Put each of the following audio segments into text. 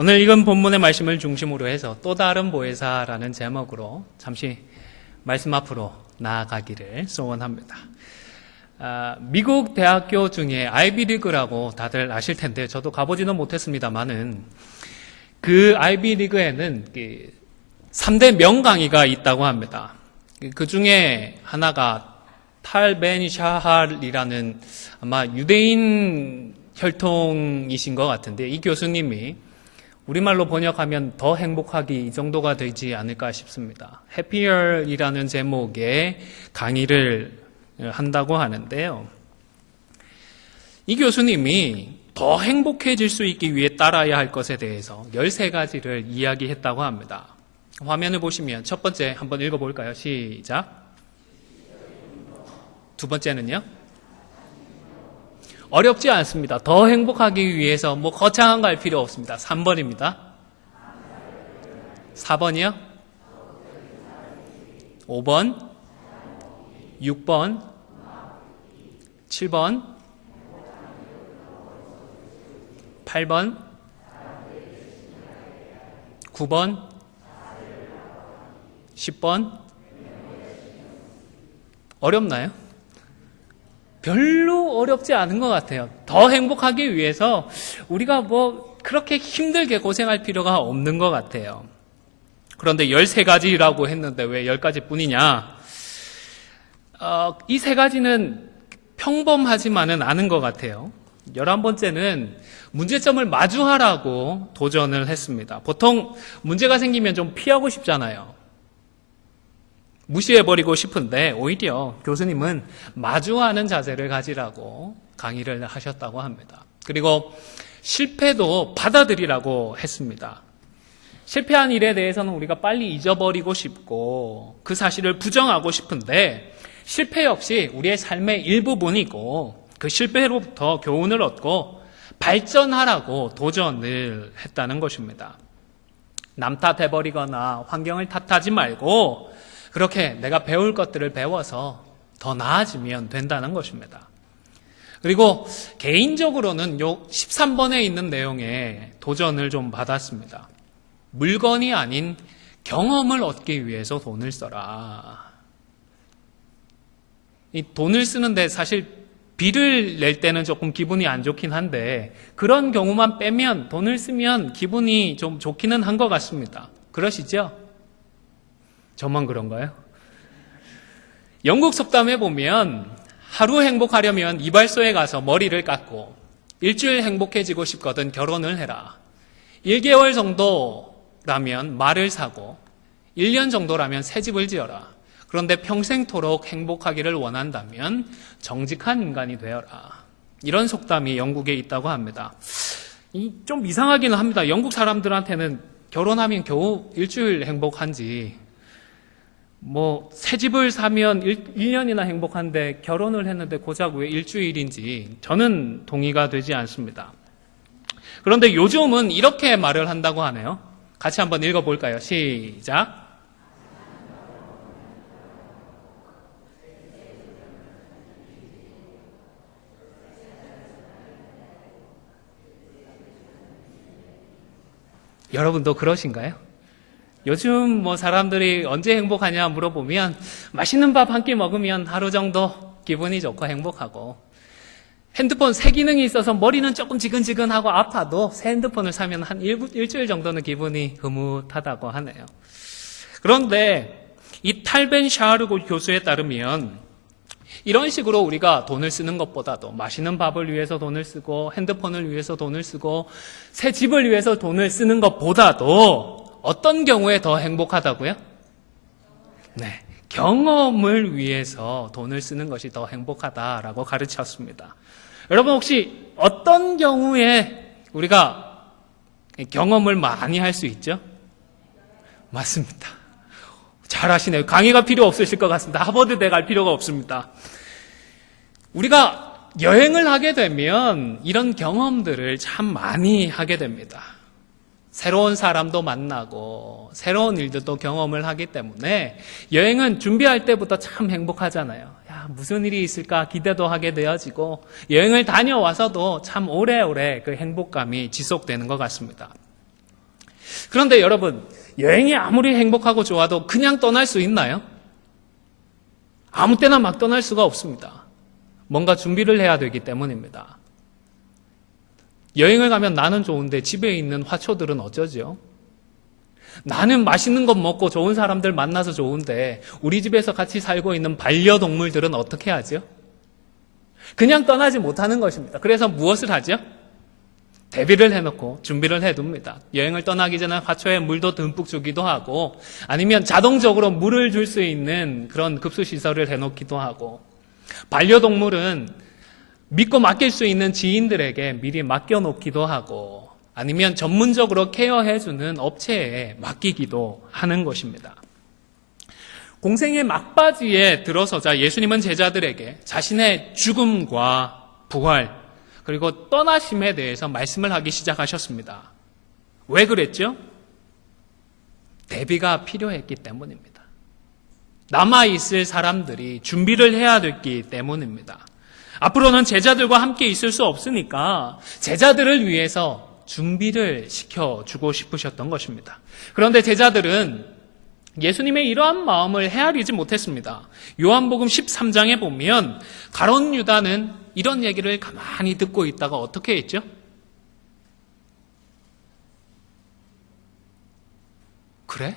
오늘 읽은 본문의 말씀을 중심으로 해서 또 다른 보혜사라는 제목으로 잠시 말씀 앞으로 나아가기를 소원합니다. 미국 대학교 중에 아이비리그라고 다들 아실 텐데 저도 가보지는 못했습니다만은 그 아이비리그에는 3대 명강의가 있다고 합니다. 그 중에 하나가 탈 벤 샤할이라는 아마 유대인 혈통이신 것 같은데 이 교수님이 우리말로 번역하면 더 행복하기 이 정도가 되지 않을까 싶습니다. 해피얼이라는 제목의 강의를 한다고 하는데요. 이 교수님이 더 행복해질 수 있기 위해 따라야 할 것에 대해서 13가지를 이야기했다고 합니다. 화면을 보시면 첫 번째 한번 읽어볼까요? 시작. 두 번째는요? 어렵지 않습니다. 더 행복하기 위해서 거창한 거 할 필요 없습니다. 3번입니다. 4번이요? 5번, 6번, 7번, 8번, 9번, 10번. 어렵나요? 별로 어렵지 않은 것 같아요. 더 행복하기 위해서 우리가 그렇게 힘들게 고생할 필요가 없는 것 같아요. 그런데 13가지라고 했는데 왜 10가지 뿐이냐? 이 3가지는 평범하지만은 않은 것 같아요. 11번째는 문제점을 마주하라고 도전을 했습니다. 보통 문제가 생기면 좀 피하고 싶잖아요. 무시해버리고 싶은데 오히려 교수님은 마주하는 자세를 가지라고 강의를 하셨다고 합니다. 그리고 실패도 받아들이라고 했습니다. 실패한 일에 대해서는 우리가 빨리 잊어버리고 싶고 그 사실을 부정하고 싶은데 실패 역시 우리의 삶의 일부분이고 그 실패로부터 교훈을 얻고 발전하라고 도전을 했다는 것입니다. 남 탓해버리거나 환경을 탓하지 말고 그렇게 내가 배울 것들을 배워서 더 나아지면 된다는 것입니다. 그리고 개인적으로는 요 13번에 있는 내용에 도전을 좀 받았습니다. 물건이 아닌 경험을 얻기 위해서 돈을 써라. 이 돈을 쓰는데 사실 비를 낼 때는 조금 기분이 안 좋긴 한데 그런 경우만 빼면 돈을 쓰면 기분이 좀 좋기는 한 것 같습니다. 그러시죠? 저만 그런가요? 영국 속담에 보면 하루 행복하려면 이발소에 가서 머리를 깎고 일주일 행복해지고 싶거든 결혼을 해라. 1개월 정도라면 말을 사고 1년 정도라면 새 집을 지어라. 그런데 평생토록 행복하기를 원한다면 정직한 인간이 되어라. 이런 속담이 영국에 있다고 합니다. 좀 이상하기는 합니다. 영국 사람들한테는 결혼하면 겨우 일주일 행복한지 새 집을 사면 1년이나 행복한데 결혼을 했는데 고작 왜 일주일인지 저는 동의가 되지 않습니다. 그런데 요즘은 이렇게 말을 한다고 하네요. 같이 한번 읽어볼까요? 시작. 여러분도 그러신가요? 요즘 사람들이 언제 행복하냐 물어보면 맛있는 밥 한 끼 먹으면 하루 정도 기분이 좋고 행복하고 핸드폰 새 기능이 있어서 머리는 조금 지근지근하고 아파도 새 핸드폰을 사면 한 일주일 정도는 기분이 흐뭇하다고 하네요. 그런데 이 탈 벤 샤하르 교수에 따르면 이런 식으로 우리가 돈을 쓰는 것보다도 맛있는 밥을 위해서 돈을 쓰고 핸드폰을 위해서 돈을 쓰고 새 집을 위해서 돈을 쓰는 것보다도 어떤 경우에 더 행복하다고요? 네, 경험을 위해서 돈을 쓰는 것이 더 행복하다라고 가르쳤습니다. 여러분 혹시 어떤 경우에 우리가 경험을 많이 할 수 있죠? 맞습니다. 잘하시네요. 강의가 필요 없으실 것 같습니다. 하버드대 갈 필요가 없습니다. 우리가 여행을 하게 되면 이런 경험들을 참 많이 하게 됩니다. 새로운 사람도 만나고 새로운 일들도 경험을 하기 때문에 여행은 준비할 때부터 참 행복하잖아요. 무슨 일이 있을까 기대도 하게 되어지고 여행을 다녀와서도 참 오래오래 그 행복감이 지속되는 것 같습니다. 그런데 여러분, 여행이 아무리 행복하고 좋아도 그냥 떠날 수 있나요? 아무 때나 막 떠날 수가 없습니다. 뭔가 준비를 해야 되기 때문입니다. 여행을 가면 나는 좋은데 집에 있는 화초들은 어쩌죠? 나는 맛있는 것 먹고 좋은 사람들 만나서 좋은데 우리 집에서 같이 살고 있는 반려동물들은 어떻게 하죠? 그냥 떠나지 못하는 것입니다. 그래서 무엇을 하죠? 대비를 해놓고 준비를 해둡니다. 여행을 떠나기 전에 화초에 물도 듬뿍 주기도 하고 아니면 자동적으로 물을 줄 수 있는 그런 급수시설을 해놓기도 하고 반려동물은 믿고 맡길 수 있는 지인들에게 미리 맡겨놓기도 하고 아니면 전문적으로 케어해주는 업체에 맡기기도 하는 것입니다. 공생의 막바지에 들어서자 예수님은 제자들에게 자신의 죽음과 부활 그리고 떠나심에 대해서 말씀을 하기 시작하셨습니다. 왜 그랬죠? 대비가 필요했기 때문입니다. 남아있을 사람들이 준비를 해야 됐기 때문입니다. 앞으로는 제자들과 함께 있을 수 없으니까 제자들을 위해서 준비를 시켜주고 싶으셨던 것입니다. 그런데 제자들은 예수님의 이러한 마음을 헤아리지 못했습니다. 요한복음 13장에 보면 가룟 유다는 이런 얘기를 가만히 듣고 있다가 어떻게 했죠? 그래?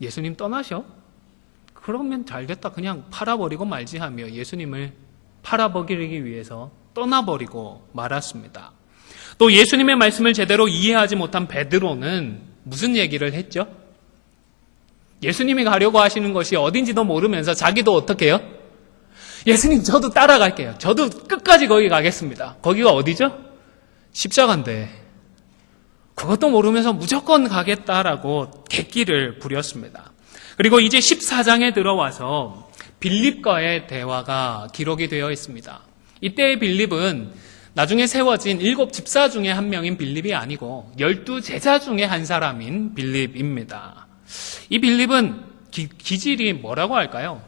예수님 떠나셔? 그러면 잘됐다. 그냥 팔아버리고 말지 하며 예수님을 팔아버리기 위해서 떠나버리고 말았습니다. 또 예수님의 말씀을 제대로 이해하지 못한 베드로는 무슨 얘기를 했죠? 예수님이 가려고 하시는 것이 어딘지도 모르면서 자기도 어떻게 해요? 예수님 저도 따라갈게요. 저도 끝까지 거기 가겠습니다. 거기가 어디죠? 십자가인데 그것도 모르면서 무조건 가겠다라고 객기를 부렸습니다. 그리고 이제 14장에 들어와서 빌립과의 대화가 기록이 되어 있습니다. 이때의 빌립은 나중에 세워진 7 집사 중에 한 명인 빌립이 아니고 12 제자 중에 한 사람인 빌립입니다. 이 빌립은 기질이 뭐라고 할까요?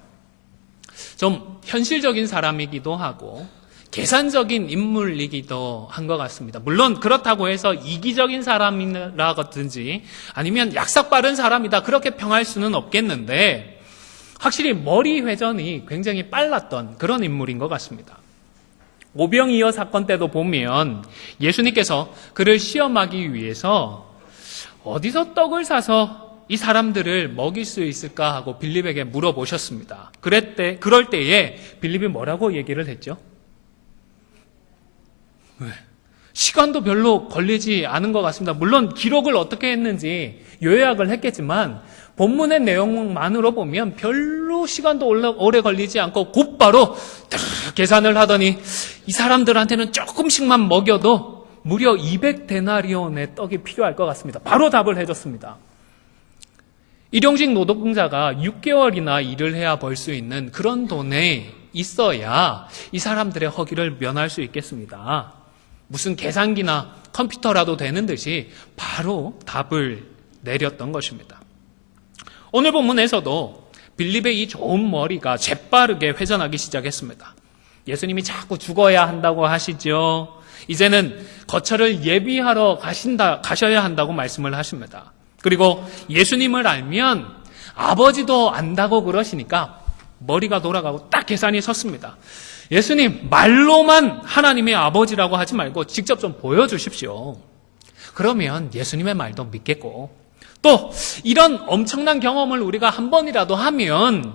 좀 현실적인 사람이기도 하고 계산적인 인물이기도 한 것 같습니다. 물론 그렇다고 해서 이기적인 사람이라든지 아니면 약삭 빠른 사람이다 그렇게 평할 수는 없겠는데 확실히 머리 회전이 굉장히 빨랐던 그런 인물인 것 같습니다. 오병이어 사건 때도 보면 예수님께서 그를 시험하기 위해서 어디서 떡을 사서 이 사람들을 먹일 수 있을까 하고 빌립에게 물어보셨습니다. 그럴 때에 빌립이 뭐라고 얘기를 했죠? 시간도 별로 걸리지 않은 것 같습니다. 물론 기록을 어떻게 했는지 요약을 했겠지만 본문의 내용만으로 보면 별로 시간도 오래 걸리지 않고 곧바로 계산을 하더니 이 사람들한테는 조금씩만 먹여도 무려 200데나리온의 떡이 필요할 것 같습니다. 바로 답을 해줬습니다. 일용직 노동자가 6개월이나 일을 해야 벌 수 있는 그런 돈에 있어야 이 사람들의 허기를 면할 수 있겠습니다. 무슨 계산기나 컴퓨터라도 되는 듯이 바로 답을 내렸던 것입니다. 오늘 본문에서도 빌립의 이 좋은 머리가 재빠르게 회전하기 시작했습니다. 예수님이 자꾸 죽어야 한다고 하시죠. 이제는 거처를 예비하러 가셔야 한다고 말씀을 하십니다. 그리고 예수님을 알면 아버지도 안다고 그러시니까 머리가 돌아가고 딱 계산이 섰습니다. 예수님, 말로만 하나님의 아버지라고 하지 말고 직접 좀 보여주십시오. 그러면 예수님의 말도 믿겠고 또 이런 엄청난 경험을 우리가 한 번이라도 하면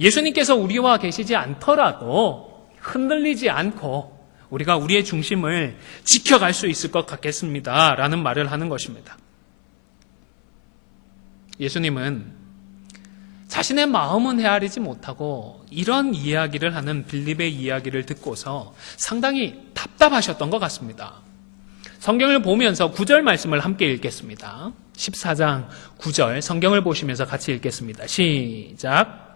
예수님께서 우리와 계시지 않더라도 흔들리지 않고 우리가 우리의 중심을 지켜갈 수 있을 것 같겠습니다. 라는 말을 하는 것입니다. 예수님은 자신의 마음은 헤아리지 못하고 이런 이야기를 하는 빌립의 이야기를 듣고서 상당히 답답하셨던 것 같습니다. 성경을 보면서 9절 말씀을 함께 읽겠습니다. 14장 9절 성경을 보시면서 같이 읽겠습니다. 시작.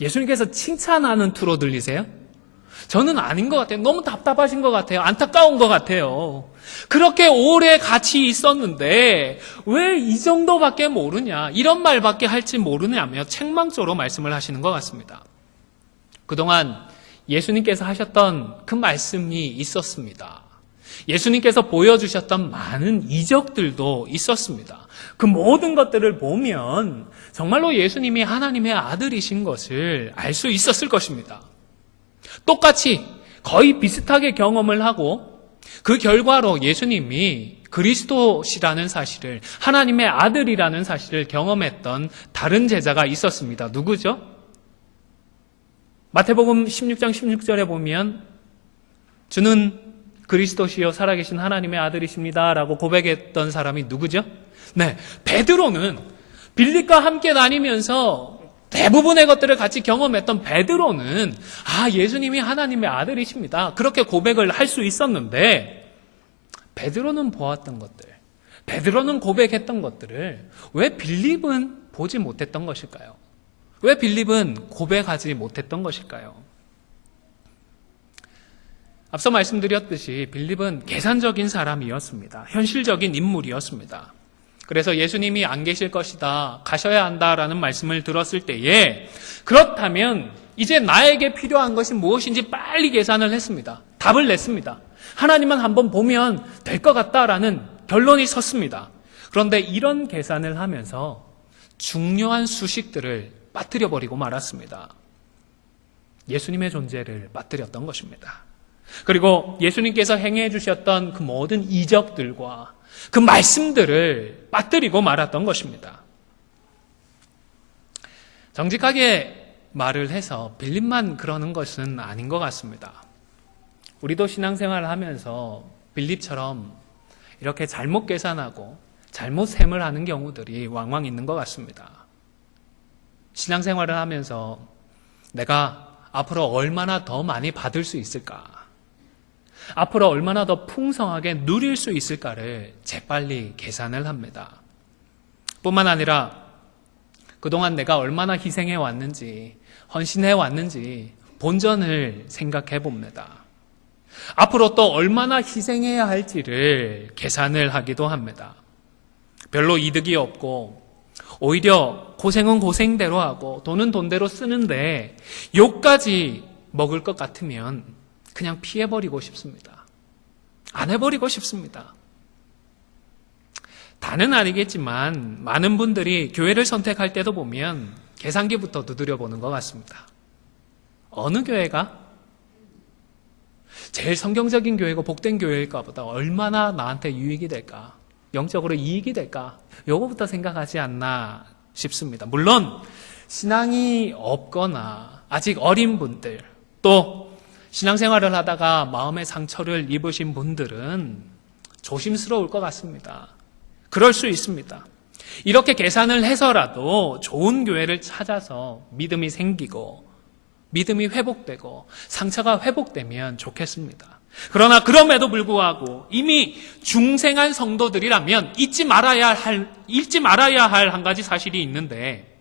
예수님께서 칭찬하는 투로 들리세요? 저는 아닌 것 같아요. 너무 답답하신 것 같아요. 안타까운 것 같아요. 그렇게 오래 같이 있었는데 왜 이 정도밖에 모르냐, 이런 말밖에 할지 모르냐며 책망조로 말씀을 하시는 것 같습니다. 그동안 예수님께서 하셨던 그 말씀이 있었습니다. 예수님께서 보여주셨던 많은 이적들도 있었습니다. 그 모든 것들을 보면 정말로 예수님이 하나님의 아들이신 것을 알 수 있었을 것입니다. 똑같이 거의 비슷하게 경험을 하고 그 결과로 예수님이 그리스도시라는 사실을, 하나님의 아들이라는 사실을 경험했던 다른 제자가 있었습니다. 누구죠? 마태복음 16장 16절에 보면 주는 그리스도시요 살아계신 하나님의 아들이십니다 라고 고백했던 사람이 누구죠? 네, 베드로는 빌립과 함께 다니면서 대부분의 것들을 같이 경험했던 베드로는 예수님이 하나님의 아들이십니다, 그렇게 고백을 할 수 있었는데, 베드로는 보았던 것들, 베드로는 고백했던 것들을 왜 빌립은 보지 못했던 것일까요? 왜 빌립은 고백하지 못했던 것일까요? 앞서 말씀드렸듯이 빌립은 계산적인 사람이었습니다. 현실적인 인물이었습니다. 그래서 예수님이 안 계실 것이다, 가셔야 한다라는 말씀을 들었을 때에 그렇다면 이제 나에게 필요한 것이 무엇인지 빨리 계산을 했습니다. 답을 냈습니다. 하나님만 한번 보면 될 것 같다라는 결론이 섰습니다. 그런데 이런 계산을 하면서 중요한 수식들을 빠뜨려버리고 말았습니다. 예수님의 존재를 빠뜨렸던 것입니다. 그리고 예수님께서 행해 주셨던 그 모든 이적들과 그 말씀들을 빠뜨리고 말았던 것입니다. 정직하게 말을 해서 빌립만 그러는 것은 아닌 것 같습니다. 우리도 신앙생활을 하면서 빌립처럼 이렇게 잘못 계산하고 잘못 셈을 하는 경우들이 왕왕 있는 것 같습니다. 신앙생활을 하면서 내가 앞으로 얼마나 더 많이 받을 수 있을까? 앞으로 얼마나 더 풍성하게 누릴 수 있을까를 재빨리 계산을 합니다. 뿐만 아니라 그동안 내가 얼마나 희생해 왔는지, 헌신해 왔는지 본전을 생각해 봅니다. 앞으로 또 얼마나 희생해야 할지를 계산을 하기도 합니다. 별로 이득이 없고 오히려 고생은 고생대로 하고 돈은 돈대로 쓰는데 욕까지 먹을 것 같으면 그냥 피해버리고 싶습니다. 안 해버리고 싶습니다. 다는 아니겠지만 많은 분들이 교회를 선택할 때도 보면 계산기부터 두드려보는 것 같습니다. 어느 교회가 제일 성경적인 교회고 복된 교회일까 보다 얼마나 나한테 유익이 될까, 영적으로 이익이 될까, 요거부터 생각하지 않나 싶습니다. 물론 신앙이 없거나 아직 어린 분들, 또 신앙생활을 하다가 마음의 상처를 입으신 분들은 조심스러울 것 같습니다. 그럴 수 있습니다. 이렇게 계산을 해서라도 좋은 교회를 찾아서 믿음이 생기고 믿음이 회복되고 상처가 회복되면 좋겠습니다. 그러나 그럼에도 불구하고 이미 중생한 성도들이라면 잊지 말아야 할 한 가지 사실이 있는데,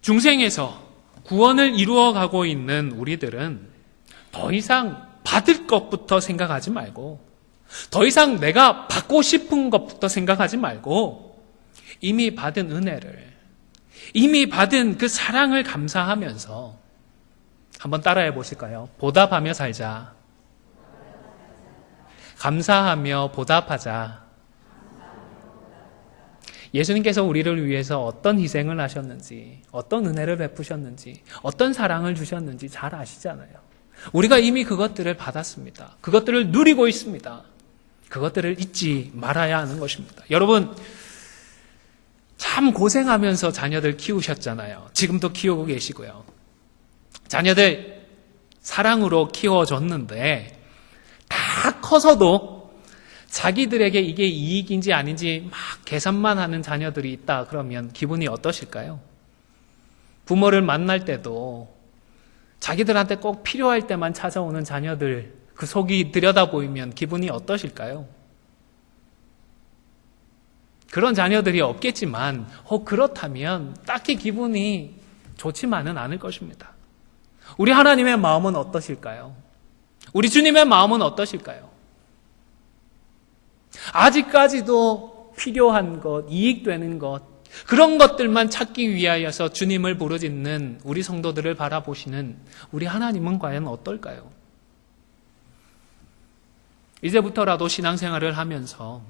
중생에서 구원을 이루어가고 있는 우리들은 더 이상 받을 것부터 생각하지 말고, 더 이상 내가 받고 싶은 것부터 생각하지 말고, 이미 받은 은혜를, 이미 받은 그 사랑을 감사하면서 한번 따라해 보실까요? 보답하며 살자. 감사하며 보답하자. 예수님께서 우리를 위해서 어떤 희생을 하셨는지, 어떤 은혜를 베푸셨는지, 어떤 사랑을 주셨는지 잘 아시잖아요. 우리가 이미 그것들을 받았습니다. 그것들을 누리고 있습니다. 그것들을 잊지 말아야 하는 것입니다. 여러분, 참 고생하면서 자녀들 키우셨잖아요. 지금도 키우고 계시고요. 자녀들 사랑으로 키워줬는데 다 커서도 자기들에게 이게 이익인지 아닌지 막 계산만 하는 자녀들이 있다 그러면 기분이 어떠실까요? 부모를 만날 때도 자기들한테 꼭 필요할 때만 찾아오는 자녀들, 그 속이 들여다보이면 기분이 어떠실까요? 그런 자녀들이 없겠지만 그렇다면 딱히 기분이 좋지만은 않을 것입니다. 우리 하나님의 마음은 어떠실까요? 우리 주님의 마음은 어떠실까요? 아직까지도 필요한 것, 이익되는 것, 그런 것들만 찾기 위하여서 주님을 부르짖는 우리 성도들을 바라보시는 우리 하나님은 과연 어떨까요? 이제부터라도 신앙생활을 하면서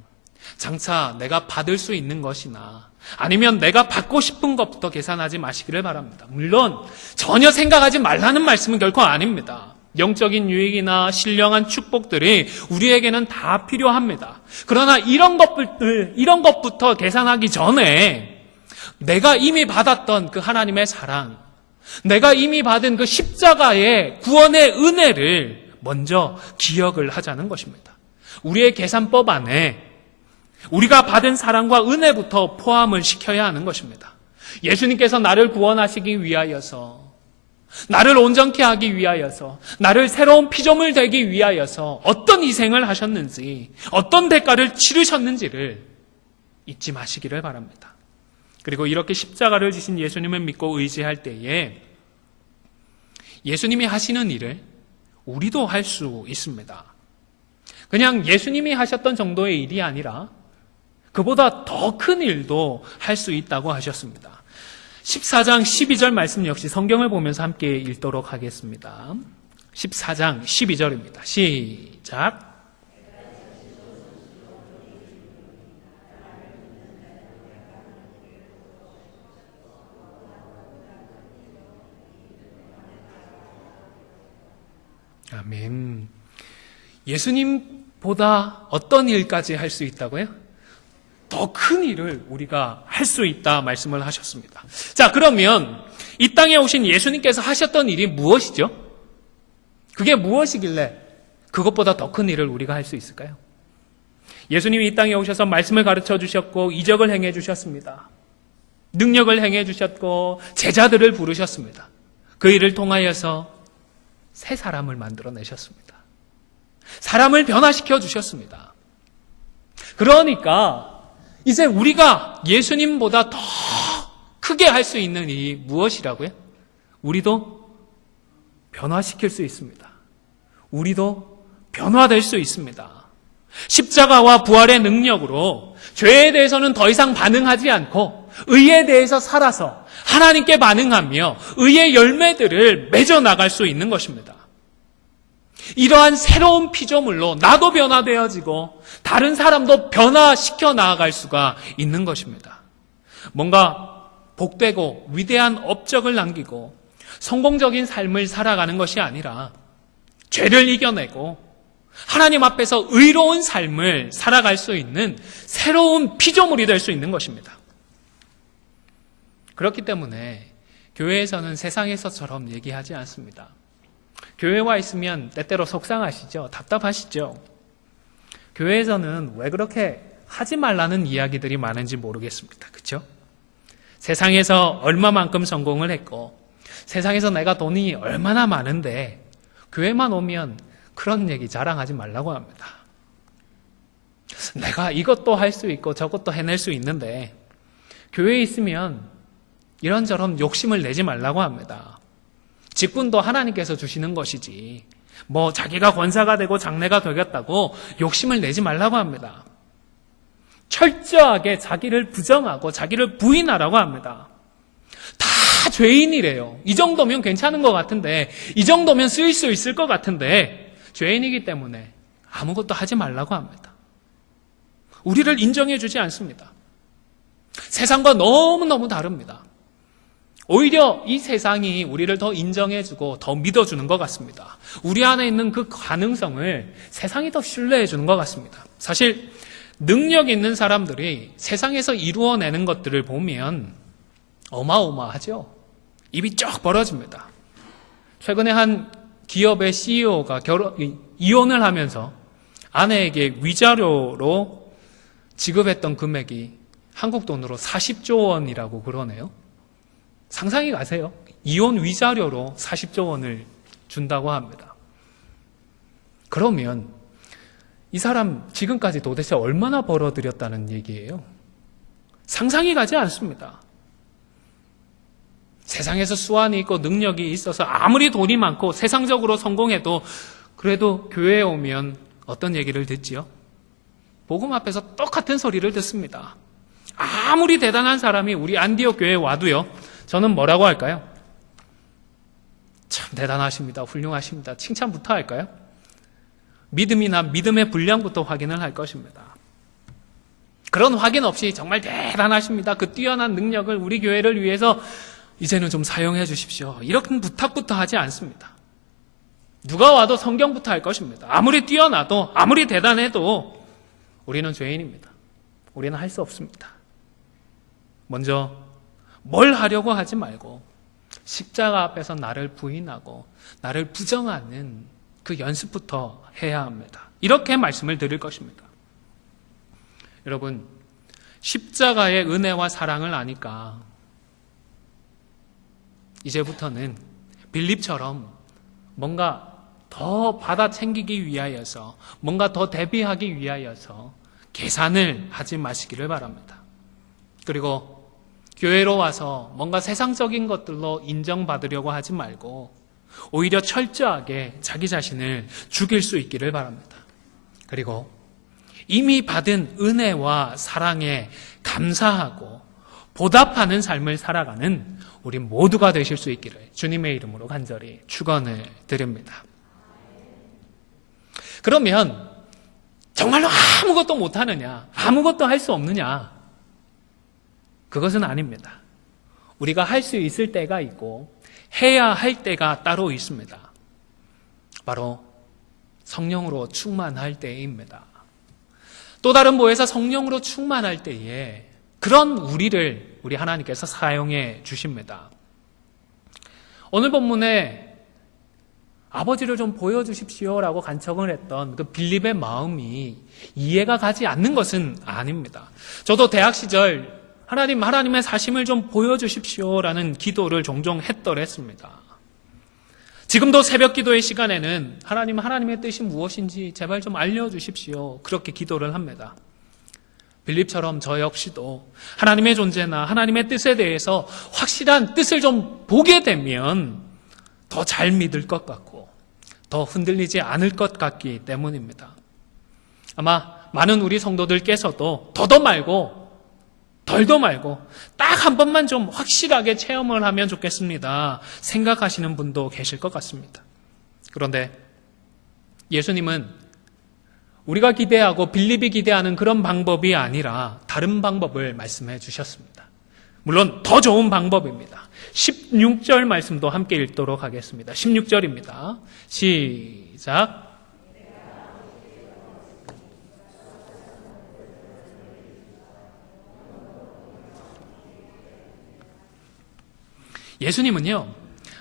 장차 내가 받을 수 있는 것이나 아니면 내가 받고 싶은 것부터 계산하지 마시기를 바랍니다. 물론 전혀 생각하지 말라는 말씀은 결코 아닙니다. 영적인 유익이나 신령한 축복들이 우리에게는 다 필요합니다. 그러나 이런 것부터 계산하기 전에 내가 이미 받았던 그 하나님의 사랑, 내가 이미 받은 그 십자가의 구원의 은혜를 먼저 기억을 하자는 것입니다. 우리의 계산법 안에 우리가 받은 사랑과 은혜부터 포함을 시켜야 하는 것입니다. 예수님께서 나를 구원하시기 위하여서, 나를 온전케 하기 위하여서, 나를 새로운 피조물 되기 위하여서 어떤 희생을 하셨는지, 어떤 대가를 치르셨는지를 잊지 마시기를 바랍니다. 그리고 이렇게 십자가를 지신 예수님을 믿고 의지할 때에 예수님이 하시는 일을 우리도 할 수 있습니다. 그냥 예수님이 하셨던 정도의 일이 아니라 그보다 더 큰 일도 할 수 있다고 하셨습니다. 14장 12절 말씀 역시 성경을 보면서 함께 읽도록 하겠습니다. 14장 12절입니다. 시작. 아멘. 예수님보다 어떤 일까지 할 수 있다고요? 더 큰 일을 우리가 할 수 있다 말씀을 하셨습니다. 자, 그러면 이 땅에 오신 예수님께서 하셨던 일이 무엇이죠? 그게 무엇이길래 그것보다 더 큰 일을 우리가 할 수 있을까요? 예수님이 이 땅에 오셔서 말씀을 가르쳐 주셨고 이적을 행해 주셨습니다. 능력을 행해 주셨고 제자들을 부르셨습니다. 그 일을 통하여서 새 사람을 만들어내셨습니다. 사람을 변화시켜 주셨습니다. 그러니까 이제 우리가 예수님보다 더 크게 할 수 있는 일이 무엇이라고요? 우리도 변화시킬 수 있습니다. 우리도 변화될 수 있습니다. 십자가와 부활의 능력으로 죄에 대해서는 더 이상 반응하지 않고 의에 대해서 살아서 하나님께 반응하며 의의 열매들을 맺어 나갈 수 있는 것입니다. 이러한 새로운 피조물로 나도 변화되어지고 다른 사람도 변화시켜 나아갈 수가 있는 것입니다. 뭔가 복되고 위대한 업적을 남기고 성공적인 삶을 살아가는 것이 아니라 죄를 이겨내고 하나님 앞에서 의로운 삶을 살아갈 수 있는 새로운 피조물이 될 수 있는 것입니다. 그렇기 때문에 교회에서는 세상에서처럼 얘기하지 않습니다. 교회에 와 있으면 때때로 속상하시죠? 답답하시죠? 교회에서는 왜 그렇게 하지 말라는 이야기들이 많은지 모르겠습니다. 그렇죠? 세상에서 얼마만큼 성공을 했고 세상에서 내가 돈이 얼마나 많은데 교회만 오면 그런 얘기 자랑하지 말라고 합니다. 내가 이것도 할 수 있고 저것도 해낼 수 있는데 교회에 있으면 이런저런 욕심을 내지 말라고 합니다. 직분도 하나님께서 주시는 것이지 뭐 자기가 권사가 되고 장래가 되겠다고 욕심을 내지 말라고 합니다. 철저하게 자기를 부정하고 자기를 부인하라고 합니다. 다 죄인이래요. 이 정도면 괜찮은 것 같은데, 이 정도면 쓰일 수 있을 것 같은데 죄인이기 때문에 아무것도 하지 말라고 합니다. 우리를 인정해 주지 않습니다. 세상과 너무너무 다릅니다. 오히려 이 세상이 우리를 더 인정해주고 더 믿어주는 것 같습니다. 우리 안에 있는 그 가능성을 세상이 더 신뢰해주는 것 같습니다. 사실 능력 있는 사람들이 세상에서 이루어내는 것들을 보면 어마어마하죠. 입이 쫙 벌어집니다. 최근에 한 기업의 CEO가 이혼을 하면서 아내에게 위자료로 지급했던 금액이 한국 돈으로 40조 원이라고 그러네요. 상상이 가세요? 이혼 위자료로 40조 원을 준다고 합니다. 그러면 이 사람 지금까지 도대체 얼마나 벌어들였다는 얘기예요? 상상이 가지 않습니다. 세상에서 수완이 있고 능력이 있어서 아무리 돈이 많고 세상적으로 성공해도 그래도 교회에 오면 어떤 얘기를 듣지요? 복음 앞에서 똑같은 소리를 듣습니다. 아무리 대단한 사람이 우리 안디옥 교회에 와도요, 저는 뭐라고 할까요? 참 대단하십니다. 훌륭하십니다. 칭찬부터 할까요? 믿음이나 믿음의 분량부터 확인을 할 것입니다. 그런 확인 없이 정말 대단하십니다. 그 뛰어난 능력을 우리 교회를 위해서 이제는 좀 사용해 주십시오. 이런 부탁부터 하지 않습니다. 누가 와도 성경부터 할 것입니다. 아무리 뛰어나도 아무리 대단해도 우리는 죄인입니다. 우리는 할 수 없습니다. 먼저 뭘 하려고 하지 말고 십자가 앞에서 나를 부인하고 나를 부정하는 그 연습부터 해야 합니다. 이렇게 말씀을 드릴 것입니다. 여러분, 십자가의 은혜와 사랑을 아니까 이제부터는 빌립처럼 뭔가 더 받아 챙기기 위하여서, 뭔가 더 대비하기 위하여서 계산을 하지 마시기를 바랍니다. 그리고 교회로 와서 뭔가 세상적인 것들로 인정받으려고 하지 말고 오히려 철저하게 자기 자신을 죽일 수 있기를 바랍니다. 그리고 이미 받은 은혜와 사랑에 감사하고 보답하는 삶을 살아가는 우리 모두가 되실 수 있기를 주님의 이름으로 간절히 축원을 드립니다. 그러면 정말로 아무것도 못하느냐, 아무것도 할 수 없느냐? 그것은 아닙니다. 우리가 할 수 있을 때가 있고 해야 할 때가 따로 있습니다. 바로 성령으로 충만할 때입니다. 또 다른 부에서 성령으로 충만할 때에 그런 우리를 우리 하나님께서 사용해 주십니다. 오늘 본문에 아버지를 좀 보여주십시오라고 간청을 했던 그 빌립의 마음이 이해가 가지 않는 것은 아닙니다. 저도 대학 시절 하나님의 사심을 좀 보여주십시오라는 기도를 종종 했더랬습니다. 지금도 새벽 기도의 시간에는 하나님의 뜻이 무엇인지 제발 좀 알려주십시오. 그렇게 기도를 합니다. 빌립처럼 저 역시도 하나님의 존재나 하나님의 뜻에 대해서 확실한 뜻을 좀 보게 되면 더 잘 믿을 것 같고 더 흔들리지 않을 것 같기 때문입니다. 아마 많은 우리 성도들께서도 더도 말고 덜도 말고 딱 한 번만 좀 확실하게 체험을 하면 좋겠습니다 생각하시는 분도 계실 것 같습니다. 그런데 예수님은 우리가 기대하고 빌립이 기대하는 그런 방법이 아니라 다른 방법을 말씀해 주셨습니다. 물론 더 좋은 방법입니다. 16절 말씀도 함께 읽도록 하겠습니다. 16절입니다. 시작. 예수님은요,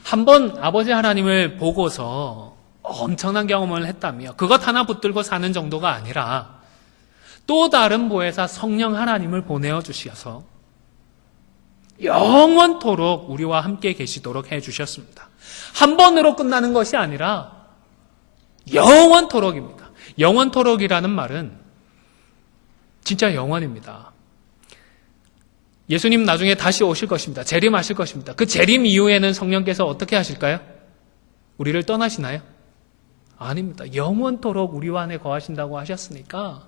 한번 아버지 하나님을 보고서 엄청난 경험을 했다며 그것 하나 붙들고 사는 정도가 아니라 또 다른 보혜사 성령 하나님을 보내어 주셔서 영원토록 우리와 함께 계시도록 해주셨습니다. 한 번으로 끝나는 것이 아니라 영원토록입니다. 영원토록이라는 말은 진짜 영원입니다. 예수님 나중에 다시 오실 것입니다. 재림하실 것입니다. 그 재림 이후에는 성령께서 어떻게 하실까요? 우리를 떠나시나요? 아닙니다. 영원토록 우리와 안에 거하신다고 하셨으니까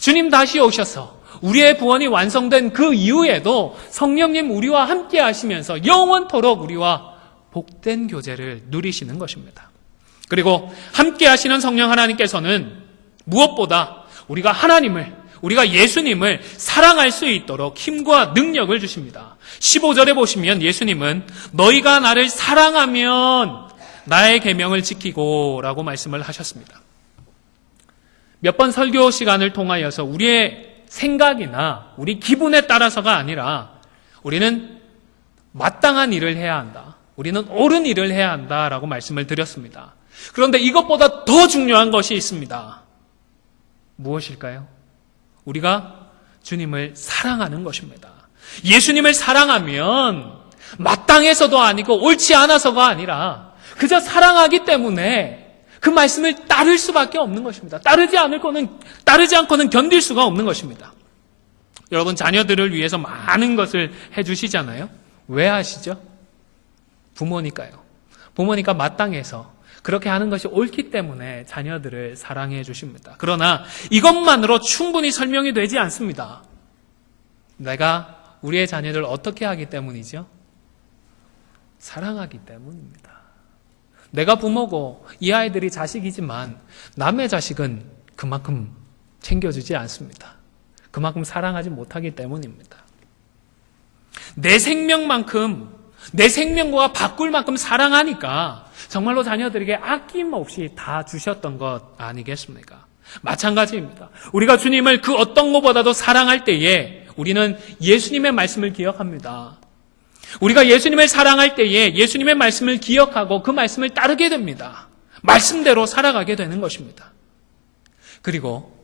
주님 다시 오셔서 우리의 구원이 완성된 그 이후에도 성령님 우리와 함께 하시면서 영원토록 우리와 복된 교제를 누리시는 것입니다. 그리고 함께 하시는 성령 하나님께서는 무엇보다 우리가 예수님을 사랑할 수 있도록 힘과 능력을 주십니다. 15절에 보시면 예수님은 너희가 나를 사랑하면 나의 계명을 지키고 라고 말씀을 하셨습니다. 몇 번 설교 시간을 통하여서 우리의 생각이나 우리 기분에 따라서가 아니라 우리는 마땅한 일을 해야 한다. 우리는 옳은 일을 해야 한다라고 말씀을 드렸습니다. 그런데 이것보다 더 중요한 것이 있습니다. 무엇일까요? 우리가 주님을 사랑하는 것입니다. 예수님을 사랑하면 마땅해서도 아니고 옳지 않아서가 아니라 그저 사랑하기 때문에 그 말씀을 따를 수밖에 없는 것입니다. 따르지 않고는 견딜 수가 없는 것입니다. 여러분 자녀들을 위해서 많은 것을 해주시잖아요. 왜 하시죠? 부모니까요. 부모니까 마땅해서 그렇게 하는 것이 옳기 때문에 자녀들을 사랑해 주십니다. 그러나 이것만으로 충분히 설명이 되지 않습니다. 내가 우리의 자녀를 어떻게 하기 때문이죠? 사랑하기 때문입니다. 내가 부모고 이 아이들이 자식이지만 남의 자식은 그만큼 챙겨주지 않습니다. 그만큼 사랑하지 못하기 때문입니다. 내 생명만큼, 내 생명과 바꿀 만큼 사랑하니까 정말로 자녀들에게 아낌없이 다 주셨던 것 아니겠습니까? 마찬가지입니다. 우리가 주님을 그 어떤 것보다도 사랑할 때에 우리는 예수님의 말씀을 기억합니다. 우리가 예수님을 사랑할 때에 예수님의 말씀을 기억하고 그 말씀을 따르게 됩니다. 말씀대로 살아가게 되는 것입니다. 그리고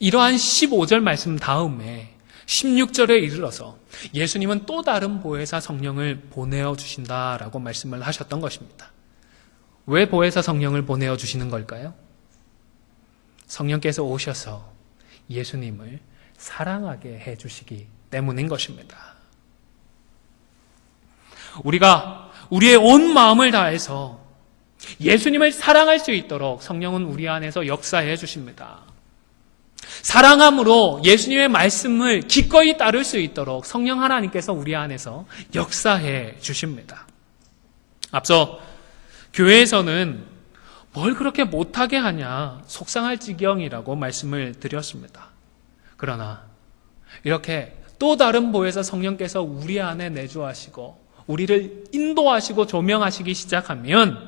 이러한 15절 말씀 다음에 16절에 이르러서 예수님은 또 다른 보혜사 성령을 보내어 주신다라고 말씀을 하셨던 것입니다. 왜 보혜사 성령을 보내어 주시는 걸까요? 성령께서 오셔서 예수님을 사랑하게 해주시기 때문인 것입니다. 우리가 우리의 온 마음을 다해서 예수님을 사랑할 수 있도록 성령은 우리 안에서 역사해 주십니다. 사랑함으로 예수님의 말씀을 기꺼이 따를 수 있도록 성령 하나님께서 우리 안에서 역사해 주십니다. 앞서 교회에서는 뭘 그렇게 못하게 하냐 속상할 지경이라고 말씀을 드렸습니다. 그러나 이렇게 또 다른 보혜사 성령께서 우리 안에 내주하시고 우리를 인도하시고 조명하시기 시작하면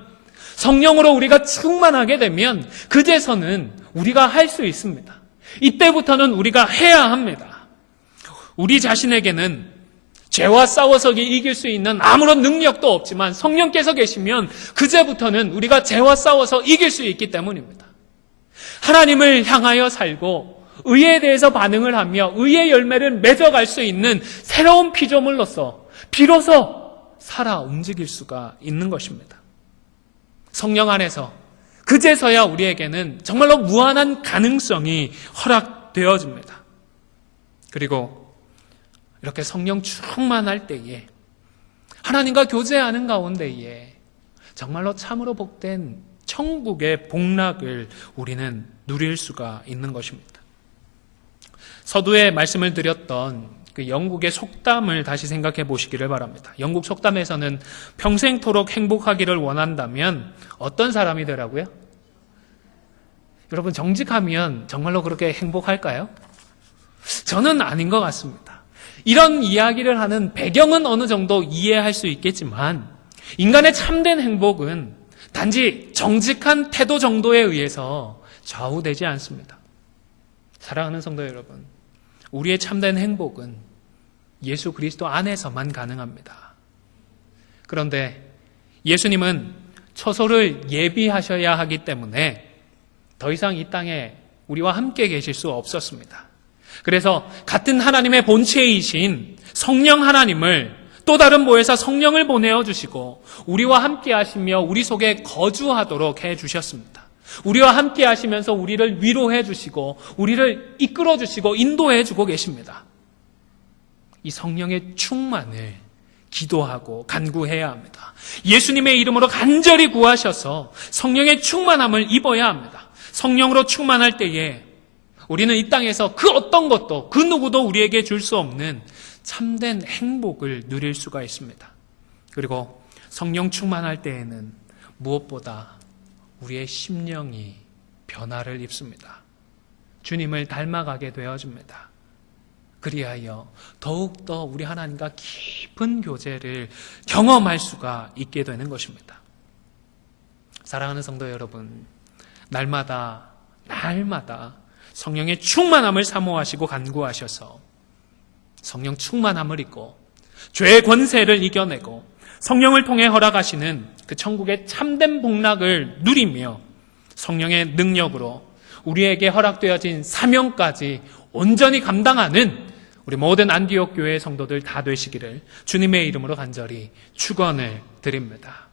성령으로 우리가 충만하게 되면 그제서는 우리가 할 수 있습니다. 이때부터는 우리가 해야 합니다. 우리 자신에게는 죄와 싸워서 이길 수 있는 아무런 능력도 없지만 성령께서 계시면 그제부터는 우리가 죄와 싸워서 이길 수 있기 때문입니다. 하나님을 향하여 살고 의에 대해서 반응을 하며 의의 열매를 맺어갈 수 있는 새로운 피조물로서 비로소 살아 움직일 수가 있는 것입니다. 성령 안에서 그제서야 우리에게는 정말로 무한한 가능성이 허락되어집니다. 그리고 이렇게 성령 충만할 때에 하나님과 교제하는 가운데에 정말로 참으로 복된 천국의 복락을 우리는 누릴 수가 있는 것입니다. 서두에 말씀을 드렸던 그 영국의 속담을 다시 생각해 보시기를 바랍니다. 영국 속담에서는 평생토록 행복하기를 원한다면 어떤 사람이 되라고요? 여러분, 정직하면 정말로 그렇게 행복할까요? 저는 아닌 것 같습니다. 이런 이야기를 하는 배경은 어느 정도 이해할 수 있겠지만 인간의 참된 행복은 단지 정직한 태도 정도에 의해서 좌우되지 않습니다. 사랑하는 성도 여러분, 우리의 참된 행복은 예수 그리스도 안에서만 가능합니다. 그런데 예수님은 처소를 예비하셔야 하기 때문에 더 이상 이 땅에 우리와 함께 계실 수 없었습니다. 그래서 같은 하나님의 본체이신 성령 하나님을 또 다른 보혜사 성령을 보내어 주시고 우리와 함께 하시며 우리 속에 거주하도록 해 주셨습니다. 우리와 함께 하시면서 우리를 위로해 주시고 우리를 이끌어 주시고 인도해 주고 계십니다. 이 성령의 충만을 기도하고 간구해야 합니다. 예수님의 이름으로 간절히 구하셔서 성령의 충만함을 입어야 합니다. 성령으로 충만할 때에 우리는 이 땅에서 그 어떤 것도 그 누구도 우리에게 줄 수 없는 참된 행복을 누릴 수가 있습니다. 그리고 성령 충만할 때에는 무엇보다 우리의 심령이 변화를 입습니다. 주님을 닮아가게 되어집니다. 그리하여 더욱더 우리 하나님과 깊은 교제를 경험할 수가 있게 되는 것입니다. 사랑하는 성도 여러분, 날마다 성령의 충만함을 사모하시고 간구하셔서 성령 충만함을 입고 죄의 권세를 이겨내고 성령을 통해 허락하시는 그 천국의 참된 복락을 누리며 성령의 능력으로 우리에게 허락되어진 사명까지 온전히 감당하는 우리 모든 안디옥 교회의 성도들 다 되시기를 주님의 이름으로 간절히 축원을 드립니다.